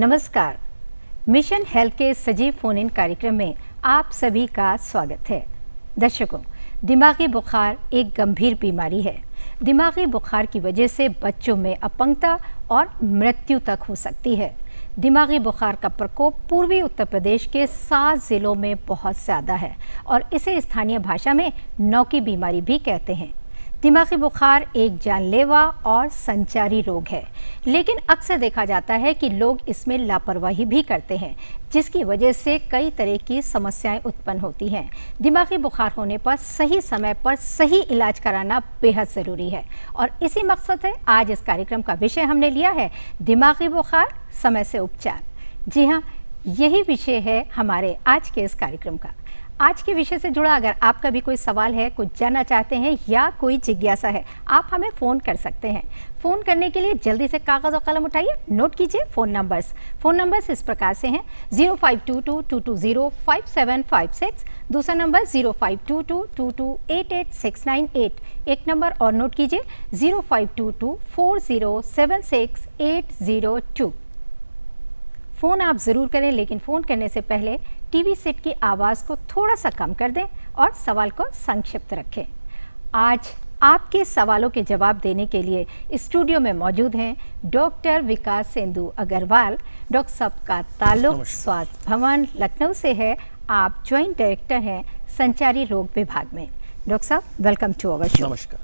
नमस्कार। Mission health के सजीव फोन इन कार्यक्रम में आप सभी का स्वागत है। दर्शकों, दिमागी बुखार एक गंभीर बीमारी है। दिमागी बुखार की वजह से बच्चों में अपंगता और मृत्यु तक हो सकती है। दिमागी बुखार का प्रकोप पूर्वी उत्तर प्रदेश के 7 जिलों में बहुत ज़्यादा है और इसे स्थानीय भाषा में नौ की बीमारी भी कहते हैं। दिमागी बुखार एक जानलेवा और संचारी रोग है, लेकिन अक्सर देखा जाता है कि लोग इसमें लापरवाही भी करते हैं, जिसकी वजह से कई तरह की समस्याएं उत्पन्न होती हैं। दिमागी बुखार होने पर सही समय पर सही इलाज कराना बेहद ज़रूरी है और इसी मकसद है आज इस कार्यक्रम का विषय हमने लिया है दिमागी बुखार समय से उपचार। जी हाँ, यही विषय है हमारे आज के इस कार्यक्रम का। आज के विषय से जुड़ा अगर आपका भी कोई सवाल है, कुछ जानना चाहते हैं या कोई जिज्ञासा है, आप हमें फ़ोन कर सकते हैं। फ़ोन करने के लिए जल्दी से कागज़ और कलम उठाइए, नोट कीजिए फ़ोन नंबर्स इस प्रकार से हैं 052222055756, दूसरा नंबर 052222888698, एक नंबर और नोट कीजिए 05224076 फ़ोन आप ज़रूर करें, लेकिन फ़ोन करने से पहले टीवी सेट की आवाज़ को थोड़ा सा कम कर दें और सवाल को संक्षिप्त रखें। आज आपके सवालों के जवाब देने के लिए स्टूडियो में मौजूद हैं डॉक्टर विकास सेंदु अग्रवाल। डॉक्टर साहब का ताल्लुक स्वास्थ्य भवन लखनऊ से है। आप ज्वाइंट डायरेक्टर हैं संचारी रोग विभाग में। डॉक्टर साहब, वेलकम टू अवर शो। नमस्कार।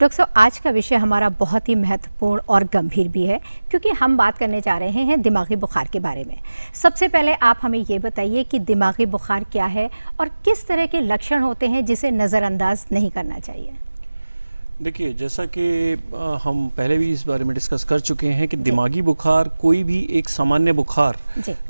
डॉक्टर साहब, आज का विषय हमारा बहुत ही महत्वपूर्ण और गंभीर भी है, क्योंकि हम बात करने जा रहे हैं दिमागी बुखार के बारे में। सबसे पहले आप हमें ये बताइए कि दिमागी बुखार क्या है और किस तरह के लक्षण होते हैं जिसे नज़रअंदाज नहीं करना चाहिए। देखिए, जैसा कि हम पहले भी इस बारे में डिस्कस कर चुके हैं कि दिमागी बुखार कोई भी एक सामान्य बुखार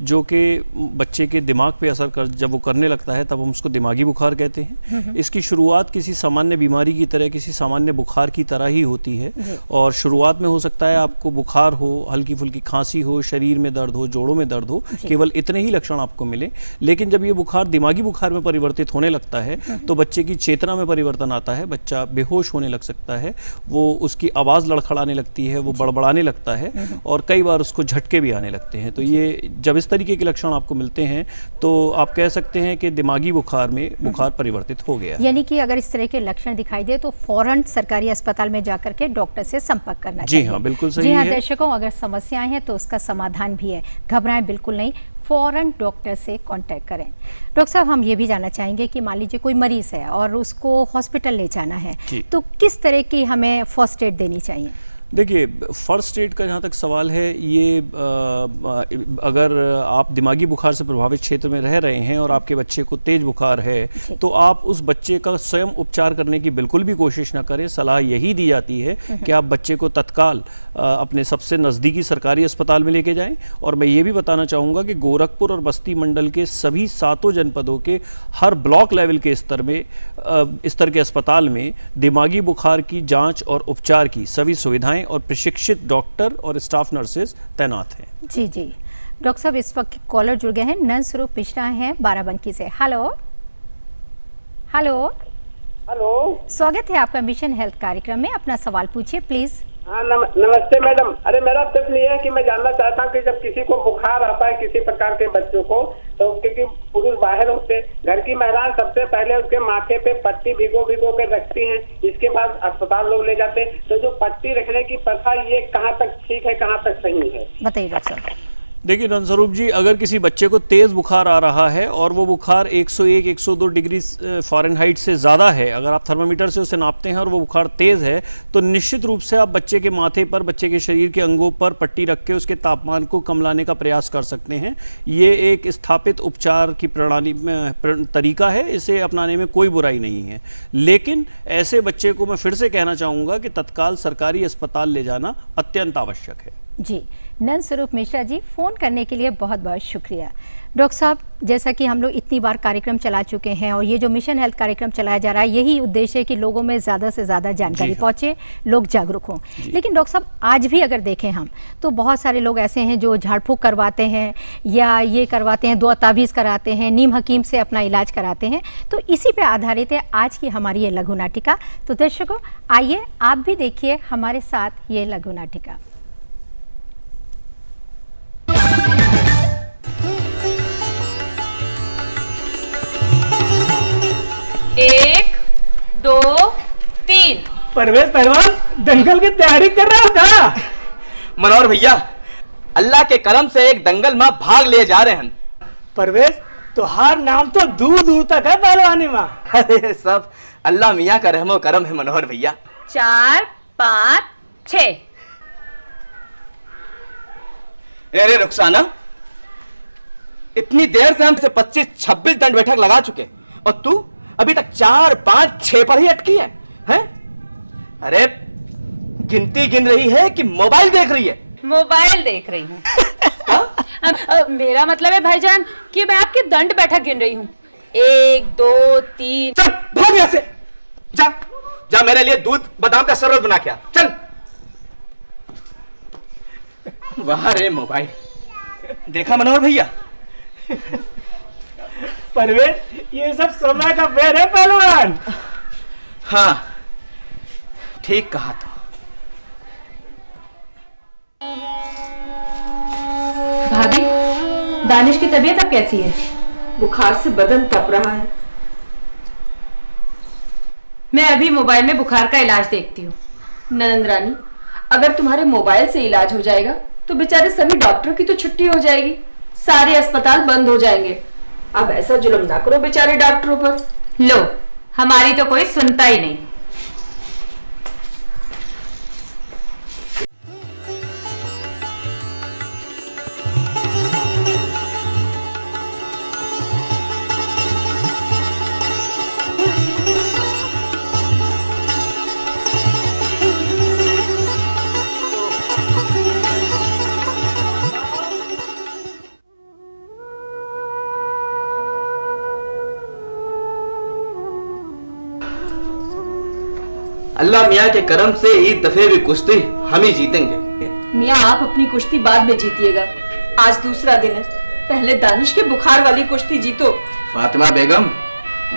जो कि बच्चे के दिमाग पे असर कर जब वो करने लगता है तब हम उसको दिमागी बुखार कहते हैं। इसकी शुरुआत किसी सामान्य बीमारी की तरह, किसी सामान्य बुखार की तरह ही होती है और शुरुआत में हो सकता है आपको बुखार हो, हल्की फुल्की खांसी हो, शरीर में दर्द हो, जोड़ों में दर्द हो, केवल इतने ही लक्षण आपको मिले। लेकिन जब ये बुखार दिमागी बुखार में परिवर्तित होने लगता है तो बच्चे की चेतना में परिवर्तन आता है, बच्चा बेहोश होने लग सकता है, वो उसकी आवाज़ लड़खड़ाने लगती है, वो बड़बड़ाने लगता है और कई बार उसको झटके भी आने लगते हैं। तो ये जब इस तरीके के लक्षण आपको मिलते हैं तो आप कह सकते हैं कि दिमागी बुखार में बुखार परिवर्तित हो गया। यानी कि अगर इस तरह के लक्षण दिखाई दे तो फौरन सरकारी अस्पताल में जाकर के डॉक्टर से संपर्क करना चाहिए। जी हाँ, बिल्कुल सही जी हाँ, है। दर्शकों, अगर समस्याएं हैं तो उसका समाधान भी है, घबराएं बिल्कुल नहीं, फ़ौरन डॉक्टर से कांटेक्ट करें। डॉक्टर साहब, हम ये भी जानना चाहेंगे कि मान लीजिए कोई मरीज़ है और उसको हॉस्पिटल ले जाना है, तो किस तरह की हमें फर्स्ट एड देनी चाहिए? देखिए, फर्स्ट एड का जहाँ तक सवाल है, ये अगर आप दिमागी बुखार से प्रभावित क्षेत्र में रह रहे हैं और आपके बच्चे को तेज बुखार है तो आप उस बच्चे का स्वयं उपचार करने की बिल्कुल भी कोशिश ना करें। सलाह यही दी जाती है कि आप बच्चे को तत्काल अपने सबसे नज़दीकी सरकारी अस्पताल में लेके जाएं। और मैं ये भी बताना चाहूँगा कि गोरखपुर और बस्ती मंडल के सभी 7 जनपदों के हर ब्लॉक लेवल के स्तर के अस्पताल में दिमागी बुखार की जाँच और उपचार की सभी सुविधाएं और प्रशिक्षित डॉक्टर और स्टाफ नर्सेज तैनात हैं। जी जी। डॉक्टर साहब, इस वक्त कॉलर जुड़ गए हैं, नंद स्वरूप मिश्रा हैं बाराबंकी से। हेलो हेलो हेलो, स्वागत है आपका मिशन हेल्थ कार्यक्रम में। अपना सवाल पूछिए प्लीज। हाँ, नमस्ते मैडम। अरे, मेरा प्रश्न ये है कि मैं जानना चाहता हूँ कि जब किसी को बुखार आता है, किसी प्रकार के बच्चों को, तो क्योंकि पुरुष बाहर होते, घर की महिलाएं सबसे पहले उसके माथे पे पट्टी भिगो के रखती हैं, इसके बाद अस्पताल लोग ले जाते हैं। तो जो पट्टी रखने की प्रथा, ये कहाँ तक ठीक है, कहाँ तक सही है, बताइए डॉक्टर साहब। देखिए नंदस्वरूप जी, अगर किसी बच्चे को तेज़ बुखार आ रहा है और वो बुखार 101-102 डिग्री फ़ारेनहाइट से ज़्यादा है, अगर आप थर्मामीटर से उसे नापते हैं और वो बुखार तेज़ है, तो निश्चित रूप से आप बच्चे के माथे पर, बच्चे के शरीर के अंगों पर पट्टी रख के उसके तापमान को कम लाने का प्रयास कर सकते हैं। ये एक स्थापित उपचार की प्रणाली में तरीका है, इसे अपनाने में कोई बुराई नहीं है। लेकिन ऐसे बच्चे को मैं फिर से कहना चाहूँगा कि तत्काल सरकारी अस्पताल ले जाना अत्यंत आवश्यक है। जी, नंद स्वरूप मिश्रा जी, फ़ोन करने के लिए बहुत बहुत शुक्रिया। डॉक्टर साहब, जैसा कि हम लोग इतनी बार कार्यक्रम चला चुके हैं और ये जो मिशन हेल्थ कार्यक्रम चलाया जा रहा है, यही उद्देश्य है कि लोगों में ज़्यादा से ज़्यादा जानकारी पहुँचे, लोग जागरूक हों। लेकिन डॉक्टर साहब, आज भी अगर देखें हम तो बहुत सारे लोग ऐसे हैं जो झाड़ फूँक करवाते हैं या ये करवाते हैं, दुआ तावीज़ कराते हैं, नीम हकीम से अपना इलाज कराते हैं। तो इसी पर आधारित है आज की हमारी ये लघु नाटिका। तो दर्शकों, आइए आप भी देखिए हमारे साथ ये लघु नाटिका। 1 2 3। परवेज पहलवान दंगल की तैयारी कर रहा हो क्या? मनोहर भैया, अल्लाह के करम से एक दंगल में भाग ले जा रहे हैं। परवेज तुहार नाम तो दूर दूर तक है पहलवानी में। अरे सब अल्लाह मियाँ का रहमो करम है मनोहर भैया। 4 5 6। अरे रुखसाना, इतनी देर से हमसे 25-26 दंड बैठक लगा चुके और तू अभी तक 4 5 6 पर ही अटकी है, हैं? अरे गिनती गिन रही है कि मोबाइल देख रही है? मोबाइल देख रही हूँ। मेरा मतलब है भाईजान कि मैं आपकी दंड बैठक गिन रही हूँ। 1 2 3। चल भाग यहाँ से, जा जा मेरे लिए दूध बादाम का शरबत बना के आ, चल। वाह रे मोबाइल, देखा मनोहर भैया? परवेज ये सब समय का फेर है पहलवान। हाँ ठीक कहा था। भाभी, दानिश की तबीयत अब कैसी है? बुखार से बदन तप रहा है। मैं अभी मोबाइल में बुखार का इलाज देखती हूँ। ननंद रानी, अगर तुम्हारे मोबाइल से इलाज हो जाएगा तो बेचारे सभी डॉक्टर की तो छुट्टी हो जाएगी, सारे अस्पताल बंद हो जाएंगे। अब ऐसा जुल्म ना करो बेचारे डॉक्टरों पर। लो, हमारी तो कोई सुनता ही नहीं। अल्लाह मियाँ के करम से इस दफे भी कुश्ती हम ही जीतेंगे। मियाँ आप अपनी कुश्ती बाद में जीतिएगा, आज दूसरा दिन है, पहले दानिश के बुखार वाली कुश्ती जीतो। फातिमा बेगम,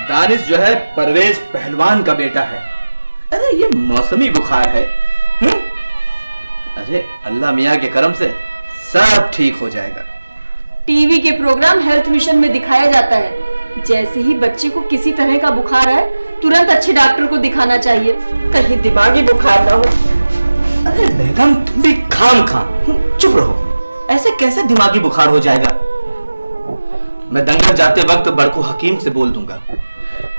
दानिश जो है परवेज पहलवान का बेटा है। अरे ये मौसमी बुखार है। अरे अल्लाह मियाँ के करम से सब ठीक हो जाएगा। टीवी के प्रोग्राम हेल्थ मिशन में दिखाया जाता है, जैसे ही बच्चे को किसी तरह का बुखार आए तुरंत अच्छे डॉक्टर को दिखाना चाहिए, कहीं दिमागी बुखार ना हो। अरे बेगम तुम भी खाम चुप रहो, ऐसे कैसे दिमागी बुखार हो जाएगा? मैं दंगल जाते वक्त बड़को हकीम से बोल दूंगा,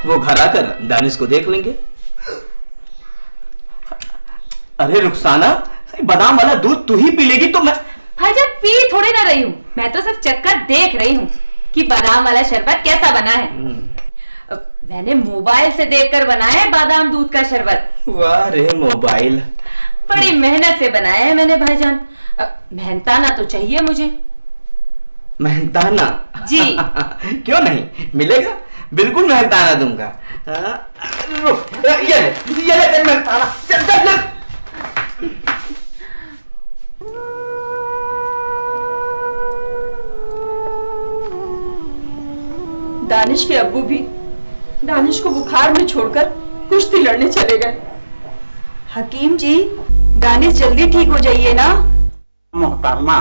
वो घर आकर दानिश को देख लेंगे। अरे रुखसाना, बादाम वाला दूध तू ही पी लेगी तो मैं। भाईजान पी थोड़ी ना रही हूँ, मैं तो सिर्फ चक्कर देख रही हूँ कि बादाम वाला शरबत कैसा बना है। मैंने मोबाइल से देखकर बनाया है बादाम दूध का शरबत। वाह रे मोबाइल, बड़ी मेहनत से बनाया है मैंने भाईजान। मेहनताना तो चाहिए मुझे। मेहनताना? जी। क्यों नहीं, मिलेगा, बिल्कुल मेहनताना दूंगा। ये ले मेहनताना, चल चल चल। दानिश के अब्बू भी दानिश को बुखार में छोड़कर कुश्ती लड़ने चले गए। हकीम जी, दानिश जल्दी ठीक हो जाइए ना। मोहतरमा,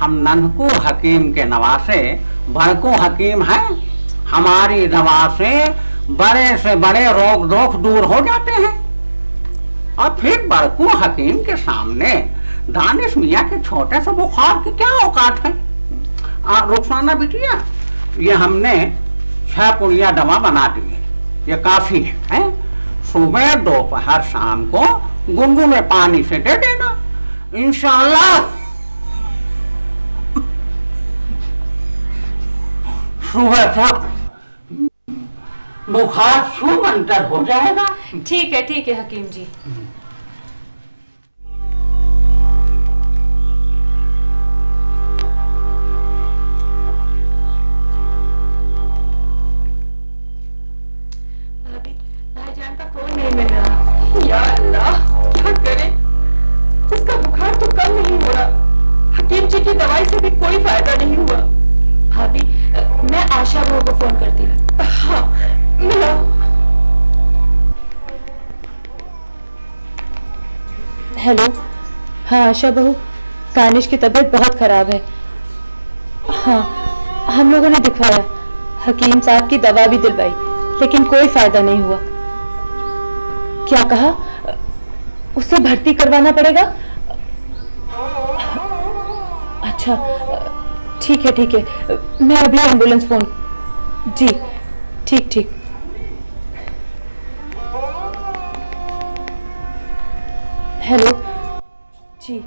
हम नन्हकू हकीम के नवासे बड़कू हकीम हैं। हमारी दवा से बड़े रोग दोष दूर हो जाते हैं। और फिर बड़कू हकीम के सामने दानिश मियाँ के छोटे से बुखार की क्या औकात है। रुखसाना बिटिया, ये हमने 6 पुड़िया दवा बना दी है, ये काफी है। सुबह दोपहर शाम को गुनगुने पानी से दे देना, इंशाअल्लाह सुबह तक बुखार छूब अंतर हो जाएगा। ठीक है हकीम जी। भाईजान का फोन नहीं मिल रहा। या अल्लाह, क्या करें, उसका बुखार तो कम नहीं हो रहा, हकीम जी की दवाई से भी कोई फायदा नहीं हुआ। भाभी, मैं आशा बहू को फोन करती हूँ। हाँ, मिलो। हेलो, हाँ आशा बहू, दानिश की तबीयत बहुत खराब है। हाँ, हम लोगों ने दिखवाया, हकीम साहब की दवा भी दिलवाई, लेकिन कोई फायदा नहीं हुआ। क्या कहा? उसे भर्ती करवाना पड़ेगा? अच्छा, ठीक है ठीक है, मैं अभी एम्बुलेंस फोन। जी ठीक ठीक। हेलो जी,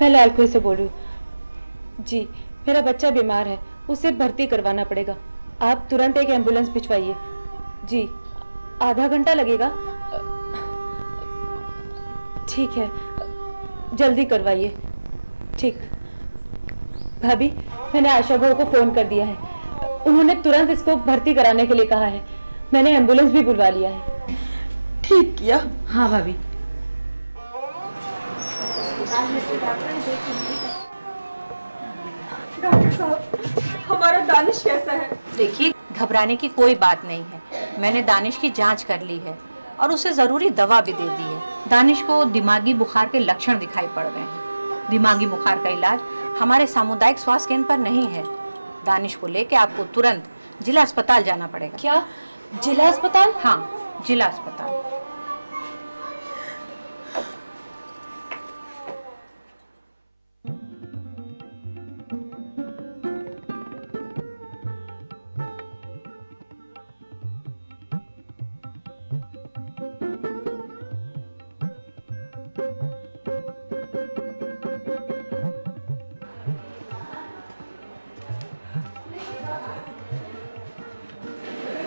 मैं लालकुएं से बोल रही हूँ। जी, मेरा बच्चा बीमार है, उसे भर्ती करवाना पड़ेगा। आप तुरंत एक एम्बुलेंस भिजवाइए। जी, आधा घंटा लगेगा। ठीक है, जल्दी करवाइए। ठीक। भाभी, मैंने आशा बहू को फोन कर दिया है, उन्होंने तुरंत इसको भर्ती कराने के लिए कहा है। मैंने एम्बुलेंस भी बुलवा लिया है। ठीक किया। हाँ भाभी। डॉक्टर साहब, हमारा दानिश कैसा है? देखिए, घबराने की कोई बात नहीं है। मैंने दानिश की जांच कर ली है और उसे जरूरी दवा भी दे दी है। दानिश को दिमागी बुखार के लक्षण दिखाई पड़ रहे हैं। दिमागी बुखार का इलाज हमारे सामुदायिक स्वास्थ्य केंद्र पर नहीं है। दानिश को लेके आपको तुरंत जिला अस्पताल जाना पड़ेगा। क्या? जिला अस्पताल? हाँ, जिला अस्पताल।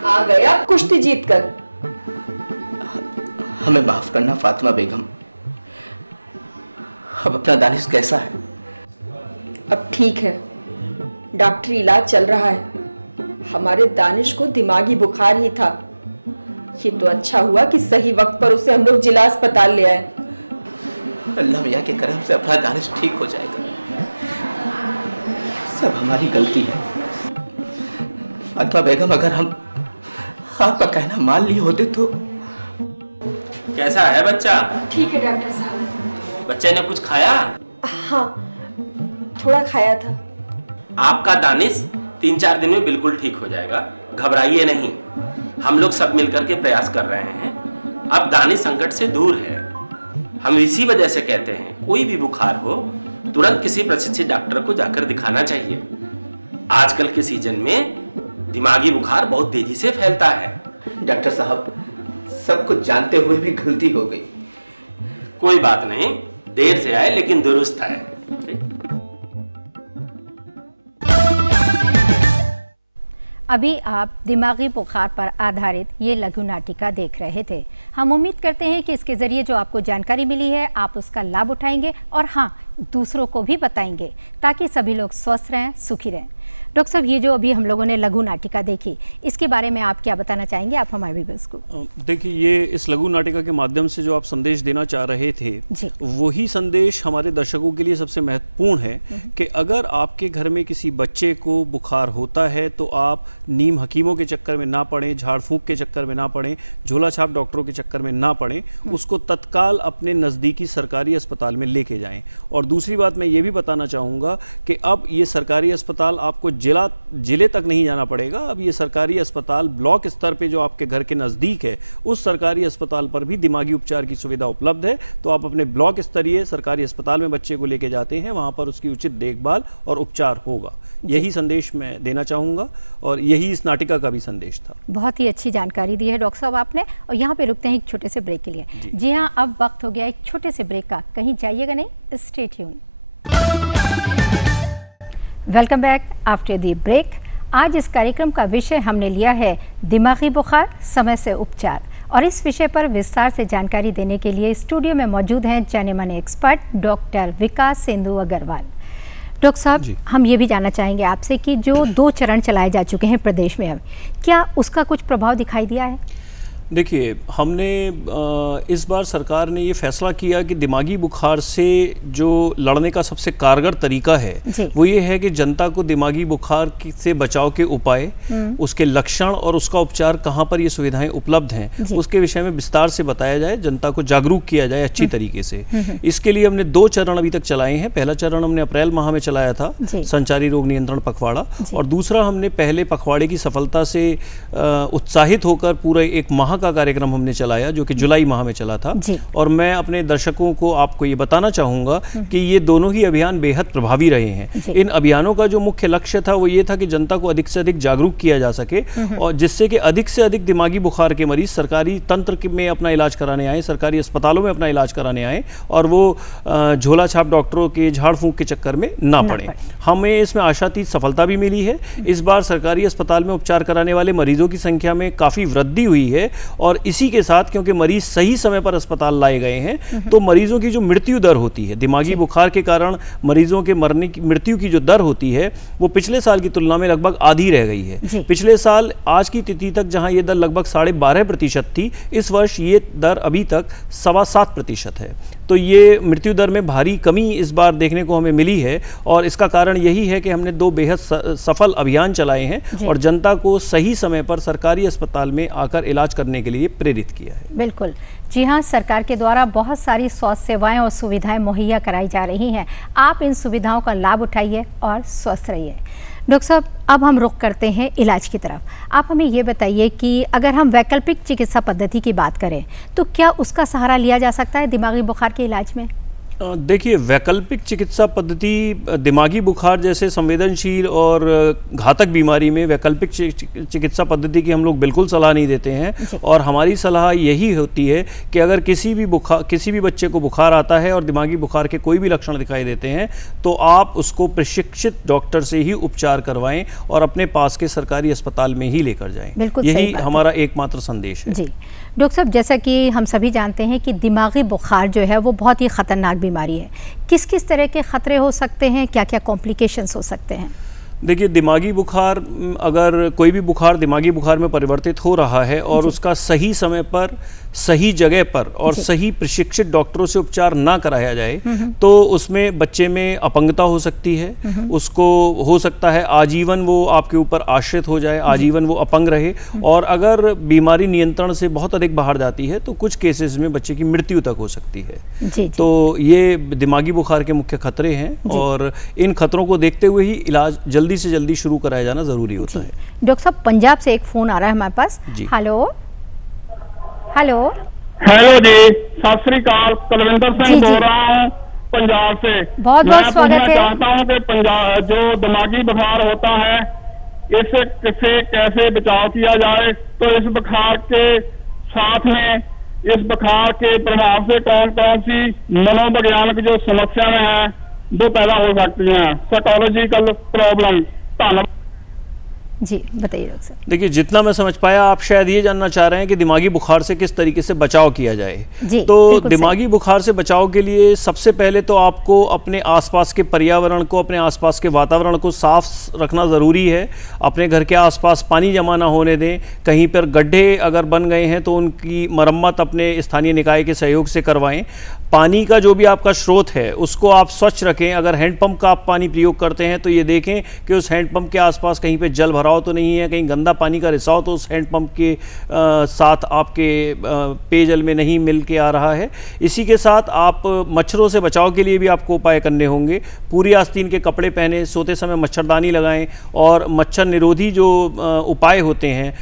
आ गया कुश्ती जीतकर। हमें माफ करना फातिमा बेगम। अब अपना दानिश कैसा है? अब ठीक है, डॉक्टरी इलाज चल रहा है। हमारे दानिश को दिमागी बुखार ही था। ये तो अच्छा हुआ कि सही वक्त पर उसे हम लोग जिला अस्पताल ले आए। अल्लाह मियां के करम से अपना दानिश ठीक हो जाएगा। सब हमारी गलती है। फातिमा बेगम, अगर हम आपका कहना मान लिए होते तो। कैसा है बच्चा? ठीक है डॉक्टर साहब। बच्चे ने कुछ खाया? हाँ, थोड़ा खाया था। आपका दानिश 3-4 दिन में बिल्कुल ठीक हो जाएगा, घबराइए नहीं। हम लोग सब मिलकर के प्रयास कर रहे हैं। अब दानिश संकट से दूर है। हम इसी वजह से कहते हैं, कोई भी बुखार हो तुरंत किसी प्रशिक्षित डॉक्टर को जाकर दिखाना चाहिए। आजकल के सीजन में दिमागी बुखार बहुत तेजी से फैलता है। डॉक्टर साहब, सब कुछ जानते हुए भी गलती हो गई। कोई बात नहीं, देर से आए लेकिन दुरुस्त आए। अभी आप दिमागी बुखार पर आधारित ये लघु नाटिका देख रहे थे। हम उम्मीद करते हैं कि इसके ज़रिए जो आपको जानकारी मिली है आप उसका लाभ उठाएंगे और हाँ, दूसरों को भी बताएंगे ताकि सभी लोग स्वस्थ रहें, सुखी रहें। डॉक्टर साहब, ये जो अभी हम लोगों ने लघु नाटिका देखी, इसके बारे में आप क्या बताना चाहेंगे? आप हमारे व्यूअर्स को। देखिए, ये इस लघु नाटिका के माध्यम से जो आप संदेश देना चाह रहे थे, वही संदेश हमारे दर्शकों के लिए सबसे महत्वपूर्ण है कि अगर आपके घर में किसी बच्चे को बुखार होता है तो आप नीम हकीमों के चक्कर में ना पड़ें, झाड़ फूंक के चक्कर में ना पड़ें, झोला छाप डॉक्टरों के चक्कर में ना पड़ें, उसको तत्काल अपने नज़दीकी सरकारी अस्पताल में लेके जाएं। और दूसरी बात मैं ये भी बताना चाहूँगा कि अब ये सरकारी अस्पताल आपको जिले तक नहीं जाना पड़ेगा। अब ये सरकारी अस्पताल ब्लॉक स्तर पे जो आपके घर के नज़दीक है, उस सरकारी अस्पताल पर भी दिमागी उपचार की सुविधा उपलब्ध है। तो आप अपने ब्लॉक स्तरीय सरकारी अस्पताल में बच्चे को लेके जाते हैं, वहाँ पर उसकी उचित देखभाल और उपचार होगा। यही संदेश मैं देना चाहूँगा और यही इस नाटिका का भी संदेश था। बहुत ही अच्छी जानकारी दी है डॉक्टर साहब आपने। और यहाँ पे रुकते हैं एक छोटे से ब्रेक के लिए। जी हाँ, अब वक्त हो गया एक छोटे से ब्रेक का। कहीं जाइएगा नहीं, stay tune. Welcome back after the break. आज इस कार्यक्रम का विषय हमने लिया है दिमागी बुखार, समय से उपचार। और इस विषय पर विस्तार से जानकारी देने के लिए स्टूडियो में मौजूद हैं जाने माने एक्सपर्ट डॉक्टर विकास सेंधु अग्रवाल। डॉक्टर साहब, हम ये भी जानना चाहेंगे आपसे कि जो 2 चरण चलाए जा चुके हैं प्रदेश में, अब क्या उसका कुछ प्रभाव दिखाई दिया है? देखिए, हमने इस बार सरकार ने ये फैसला किया कि दिमागी बुखार से जो लड़ने का सबसे कारगर तरीका है वो ये है कि जनता को दिमागी बुखार से बचाव के उपाय, उसके लक्षण और उसका उपचार, कहाँ पर ये सुविधाएं उपलब्ध हैं, उसके विषय में विस्तार से बताया जाए, जनता को जागरूक किया जाए अच्छी तरीके से। इसके लिए हमने 2 चरण अभी तक चलाए हैं। पहला चरण हमने अप्रैल माह में चलाया था, संचारी रोग नियंत्रण पखवाड़ा, और दूसरा हमने पहले पखवाड़े की सफलता से उत्साहित होकर पूरा 1 माह का कार्यक्रम हमने चलाया जो कि जुलाई माह में चला था। और मैं अपने दर्शकों को आपको ये बताना चाहूँगा कि ये दोनों ही अभियान बेहद प्रभावी रहे हैं। इन अभियानों का जो मुख्य लक्ष्य था वो ये था कि जनता को अधिक से अधिक जागरूक किया जा सके और जिससे कि अधिक से अधिक दिमागी बुखार के मरीज सरकारी तंत्र में अपना इलाज कराने आए, सरकारी अस्पतालों में अपना इलाज कराने आए और वो झोला छाप डॉक्टरों के झाड़ फूंक के चक्कर में ना पड़े। हमें इसमें आशातीत सफलता भी मिली है। इस बार सरकारी अस्पताल में उपचार कराने वाले मरीजों की संख्या में काफ़ी वृद्धि हुई है और इसी के साथ क्योंकि मरीज सही समय पर अस्पताल लाए गए हैं तो मरीजों की जो मृत्यु दर होती है, दिमागी बुखार के कारण मरीजों के मरने की मृत्यु की जो दर होती है वो पिछले साल की तुलना में लगभग आधी रह गई है। पिछले साल आज की तिथि तक जहां ये दर लगभग 12.5% थी, इस वर्ष ये दर अभी तक 7.25% है। तो ये मृत्यु दर में भारी कमी इस बार देखने को हमें मिली है और इसका कारण यही है कि हमने 2 बेहद सफल अभियान चलाए हैं और जनता को सही समय पर सरकारी अस्पताल में आकर इलाज करने के लिए प्रेरित किया है। बिल्कुल, जी हाँ, सरकार के द्वारा बहुत सारी स्वास्थ्य सेवाएं और सुविधाएं मुहैया कराई जा रही हैं। आप इन सुविधाओं का लाभ उठाइए और स्वस्थ रहिए। डॉक्टर साहब, अब हम रुख करते हैं इलाज की तरफ। आप हमें ये बताइए कि अगर हम वैकल्पिक चिकित्सा पद्धति की बात करें तो क्या उसका सहारा लिया जा सकता है दिमागी बुखार के इलाज में? देखिए, वैकल्पिक चिकित्सा पद्धति दिमागी बुखार जैसे संवेदनशील और घातक बीमारी में वैकल्पिक चिकित्सा पद्धति की हम लोग बिल्कुल सलाह नहीं देते हैं और हमारी सलाह यही होती है कि अगर किसी भी बच्चे को बुखार आता है और दिमागी बुखार के कोई भी लक्षण दिखाई देते हैं तो आप उसको प्रशिक्षित डॉक्टर से ही उपचार करवाएं और अपने पास के सरकारी अस्पताल में ही लेकर जाएं। यही हमारा एकमात्र संदेश है। जी डॉक्टर साहब, जैसा कि हम सभी जानते हैं कि दिमागी बुखार जो है वो बहुत ही खतरनाक बीमारी है। किस किस तरह के खतरे हो सकते हैं, क्या क्या कॉम्प्लिकेशंस हो सकते हैं? देखिए, दिमागी बुखार, अगर कोई भी बुखार दिमागी बुखार में परिवर्तित हो रहा है और उसका सही समय पर, सही जगह पर और सही प्रशिक्षित डॉक्टरों से उपचार ना कराया जाए तो उसमें बच्चे में अपंगता हो सकती है। उसको हो सकता है आजीवन वो आपके ऊपर आश्रित हो जाए, आजीवन वो अपंग रहे और अगर बीमारी नियंत्रण से बहुत अधिक बाहर जाती है तो कुछ केसेस में बच्चे की मृत्यु तक हो सकती है। तो ये दिमागी बुखार के मुख्य खतरे हैं और इन खतरों को देखते हुए ही इलाज जल्दी से जल्दी शुरू कराया जाना जरूरी होता है। डॉक्टर साहब, पंजाब से एक फोन आ रहा है हमारे पास। हेलो हेलो हेलो जी, सत श्री अकाल। कुलविंदर सिंह बोल रहा हूँ पंजाब से। बहुत बहुत स्वागत है। चाहता हूँ कि पंजाब जो दिमागी बुखार होता है इससे कैसे बचाव किया जाए, तो इस बुखार के साथ में इस बुखार के प्रभाव से कौन कौन सी मनोवैज्ञानिक जो समस्याएं हैं वो पैदा हो सकती हैं, साइकोलॉजिकल प्रॉब्लम। धन्यवाद जी, बताइए डॉक्टर साहब। देखिए, जितना मैं समझ पाया आप शायद ये जानना चाह रहे हैं कि दिमागी बुखार से किस तरीके से बचाव किया जाए। तो दिमागी बुखार से बचाव के लिए सबसे पहले तो आपको अपने आसपास के पर्यावरण को, अपने आसपास के वातावरण को साफ रखना ज़रूरी है। अपने घर के आसपास पानी जमा ना होने दें। कहीं पर गड्ढे अगर बन गए हैं तो उनकी मरम्मत अपने स्थानीय निकाय के सहयोग से करवाएं। पानी का जो भी आपका स्रोत है उसको आप स्वच्छ रखें। अगर हैंडपंप का आप पानी प्रयोग करते हैं तो ये देखें कि उस हैंडपंप के आसपास कहीं पे जल भराव तो नहीं है, कहीं गंदा पानी का रिसाव तो उस हैंडपंप के साथ आपके पेयजल में नहीं मिल के आ रहा है। इसी के साथ आप मच्छरों से बचाव के लिए भी आपको उपाय करने होंगे। पूरी आस्तीन के कपड़े पहने, सोते समय मच्छरदानी लगाएं और मच्छर निरोधी जो उपाय होते हैं,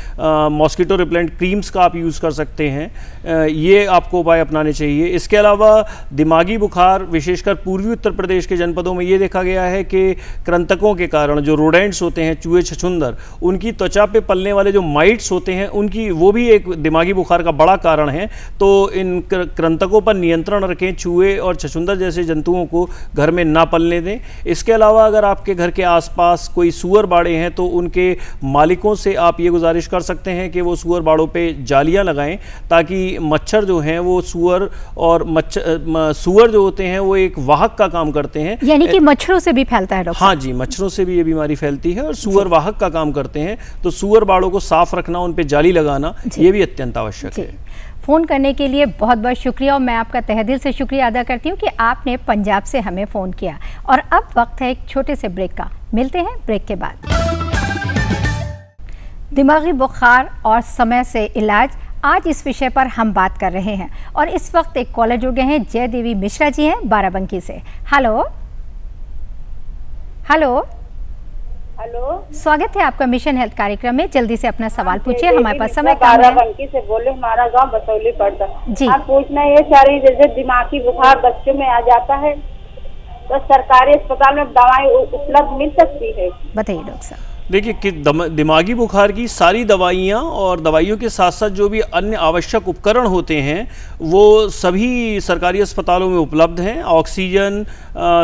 मॉस्किटो रिपेलेंट क्रीम्स का आप यूज़ कर सकते हैं। ये आपको उपाय अपनाने चाहिए। इसके अलावा दिमागी बुखार विशेषकर पूर्वी उत्तर प्रदेश के जनपदों में ये देखा गया है कि कृंतकों के कारण जो रोडेंट्स होते हैं, चूहे छछूंदर, उनकी त्वचा पे पलने वाले जो माइट्स होते हैं उनकी वो भी एक दिमागी बुखार का बड़ा कारण है। तो इन कृंतकों पर नियंत्रण रखें। चूहे और छछूंदर जैसे जंतुओं को घर में ना पलने दें। इसके अलावा अगर आपके घर के आसपास कोई सूअर बाड़े हैं तो उनके मालिकों से आप ये गुजारिश कर सकते हैं कि वो सूअर बाड़ों पे जालियां लगाएं ताकि मच्छर जो हैं वो सूअर जो होते हैं वो एक वाहक का काम करते हैं। यानी कि मच्छरों से भी फैलता है डॉक्टर? हाँ जी, मच्छरों से भी ये बीमारी फैलती है और सूअर वाहक का काम काम करते हैं, तो सूअर बाड़ों को साफ रखना, उन पे जाली लगाना, ये भी अत्यंत आवश्यक है। फ़ोन करने के लिए बहुत बहुत शुक्रिया और मैं आपका तहे दिल से शुक्रिया अदा करती हूँ कि आपने पंजाब से हमें फ़ोन किया। और अब वक्त है एक छोटे से ब्रेक का, मिलते हैं ब्रेक के बाद। दिमागी बुखार और समय से इलाज, आज इस विषय पर हम बात कर रहे हैं और इस वक्त एक कॉलर जुड़ गए हैं। जय देवी मिश्रा जी हैं बाराबंकी से। हेलो हेलो हेलो, स्वागत है आपका मिशन हेल्थ कार्यक्रम में। जल्दी से अपना सवाल पूछिए, हमारे पास समय कम है। बाराबंकी से बोले, हमारा गांव बसौली पड़ता जी। आप पूछना ये चाह रही, जैसे दिमागी बुखार बच्चों में आ जाता है तो सरकारी अस्पताल में दवाई उपलब्ध मिल सकती है? बताइए डॉक्टर साहब। देखिए कि दिमागी बुखार की सारी दवाइयाँ और दवाइयों के साथ साथ जो भी अन्य आवश्यक उपकरण होते हैं वो सभी सरकारी अस्पतालों में उपलब्ध हैं। ऑक्सीजन,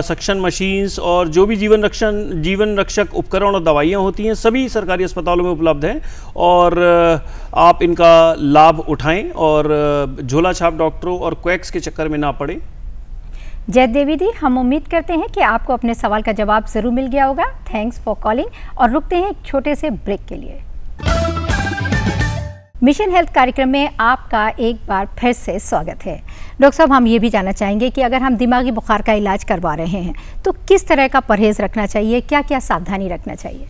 सक्शन मशीन्स और जो भी जीवन रक्षक उपकरण और दवाइयाँ होती हैं सभी सरकारी अस्पतालों में उपलब्ध हैं और आप इनका लाभ उठाएं और झोला छाप डॉक्टरों और क्वैक्स के चक्कर में ना पड़े। जय देवी दी, हम उम्मीद करते हैं कि आपको अपने सवाल का जवाब जरूर मिल गया होगा। थैंक्स फॉर कॉलिंग और रुकते हैं एक छोटे से ब्रेक के लिए। मिशन हेल्थ कार्यक्रम में आपका एक बार फिर से स्वागत है। डॉक्टर साहब, हम ये भी जानना चाहेंगे कि अगर हम दिमागी बुखार का इलाज करवा रहे हैं तो किस तरह का परहेज रखना चाहिए, क्या क्या सावधानी रखना चाहिए?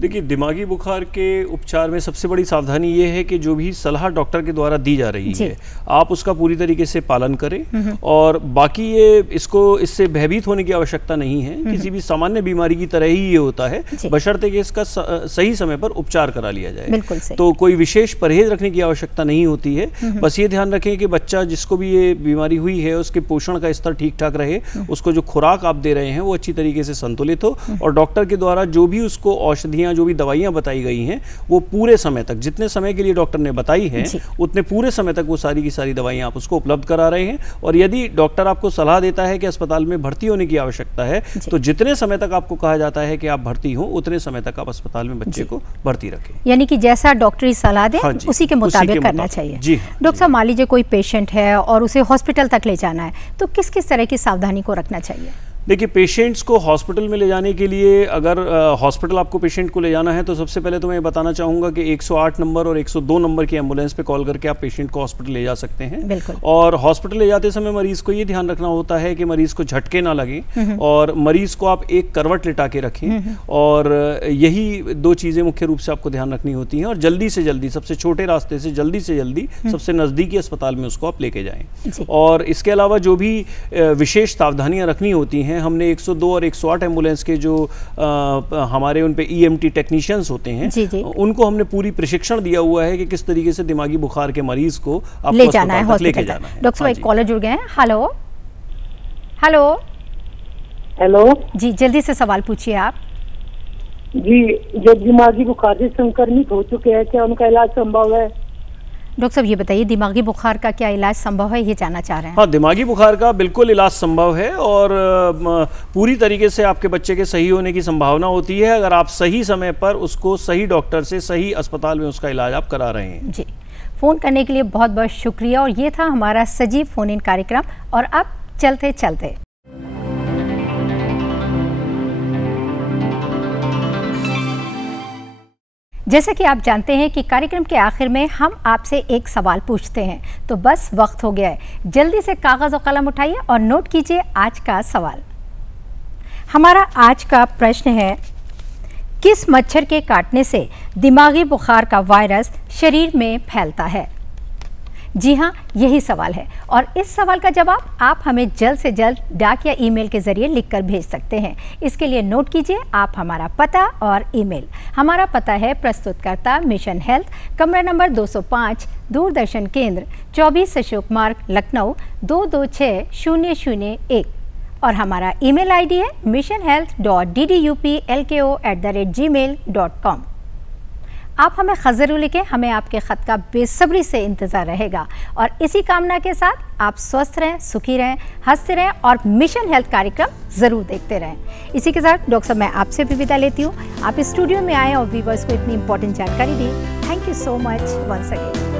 देखिए, दिमागी बुखार के उपचार में सबसे बड़ी सावधानी ये है कि जो भी सलाह डॉक्टर के द्वारा दी जा रही है आप उसका पूरी तरीके से पालन करें और बाकी इससे भयभीत होने की आवश्यकता नहीं है। किसी भी सामान्य बीमारी की तरह ही ये होता है, बशर्ते कि इसका सही समय पर उपचार करा लिया जाए। तो कोई विशेष परहेज रखने की आवश्यकता नहीं होती है। बस ये ध्यान रखें कि बच्चा जिसको भी ये बीमारी हुई है उसके पोषण का स्तर ठीक ठाक रहे, उसको जो खुराक आप दे रहे हैं वो अच्छी तरीके से संतुलित हो और डॉक्टर के द्वारा जो भी उसको औषधियाँ, जो भी दवाइयां बताई गई हैं वो पूरे समय तक, जितने समय के लिए डॉक्टर ने बताई हैं उतने पूरे समय तक वो सारी की सारी दवाइयां आप उसको उपलब्ध करा रहे हैं। और यदि डॉक्टर आपको सलाह देता है कि अस्पताल में भर्ती होने की आवश्यकता है तो जितने समय तक आपको कहा जाता है कि आप भर्ती हो उतने समय तक आप अस्पताल में बच्चे को भर्ती रखें। यानी कि जैसा डॉक्टरी सलाह दे उसी के मुताबिक करना चाहिए। डॉक्टर साहब, मान लीजिए कोई पेशेंट है और उसे हॉस्पिटल तक ले जाना है तो किस किस तरह की सावधानी को रखना चाहिए? देखिए, पेशेंट्स को हॉस्पिटल में ले जाने के लिए अगर हॉस्पिटल आपको पेशेंट को ले जाना है तो सबसे पहले तो मैं बताना चाहूँगा कि 108 नंबर और 102 नंबर की एम्बुलेंस पे कॉल करके आप पेशेंट को हॉस्पिटल ले जा सकते हैं। और हॉस्पिटल ले जाते समय मरीज को ये ध्यान रखना होता है कि मरीज को झटके ना लगे और मरीज को आप एक करवट लिटा के रखें और यही दो चीज़ें मुख्य रूप से आपको ध्यान रखनी होती हैं। और जल्दी से जल्दी, सबसे छोटे रास्ते से जल्दी सबसे नज़दीकी अस्पताल में उसको आप लेके जाएँ। और इसके अलावा जो भी विशेष सावधानियाँ रखनी होती हैं, हमने 102 और 108 एम्बुलेंस के जो हमारे उन पे EMT टेक्नीशियंस होते हैं उनको हमने पूरी प्रशिक्षण दिया हुआ है कि किस तरीके से दिमागी बुखार के मरीज को आपको ले जाना है, लेके जाना है। डॉक्टर भाई कॉलर जुड़ गए हैं। हेलो हेलो हेलो जी, जल्दी से सवाल पूछिए आप। जी, जो दिमागी बुखार से संक्रमित हो चुके हैं क्या उनका इलाज संभव है? डॉक्टर साहब, ये बताइए दिमागी बुखार का क्या इलाज संभव है, ये जानना चाह रहे हैं। हाँ, दिमागी बुखार का बिल्कुल इलाज संभव है और पूरी तरीके से आपके बच्चे के सही होने की संभावना होती है अगर आप सही समय पर उसको सही डॉक्टर से सही अस्पताल में उसका इलाज आप करा रहे हैं। जी, फ़ोन करने के लिए बहुत बहुत शुक्रिया और ये था हमारा सजीव फ़ोन इन कार्यक्रम। और अब चलते चलते जैसे कि आप जानते हैं कि कार्यक्रम के आखिर में हम आपसे एक सवाल पूछते हैं, तो बस वक्त हो गया है। जल्दी से कागज़ और कलम उठाइए और नोट कीजिए आज का सवाल। हमारा आज का प्रश्न है, किस मच्छर के काटने से दिमागी बुखार का वायरस शरीर में फैलता है? जी हाँ, यही सवाल है और इस सवाल का जवाब आप हमें जल्द से जल्द डाक या ईमेल के जरिए लिखकर भेज सकते हैं। इसके लिए नोट कीजिए आप हमारा पता और ईमेल। हमारा पता है प्रस्तुतकर्ता मिशन हेल्थ, कमरा नंबर 205, दूरदर्शन केंद्र, 24 अशोक मार्ग, लखनऊ 226001 और हमारा ईमेल आईडी है missionhealth.ddupLko@gmail.com। आप हमें खत ज़रूर लिखें, हमें आपके ख़त का बेसब्री से इंतज़ार रहेगा। और इसी कामना के साथ आप स्वस्थ रहें, सुखी रहें, हंसते रहें और मिशन हेल्थ कार्यक्रम ज़रूर देखते रहें। इसी के साथ डॉक्टर साहब, मैं आपसे भी विदा लेती हूँ। आप स्टूडियो में आए और व्यूअर्स को इतनी इंपॉर्टेंट जानकारी दी। Thank you so much once again.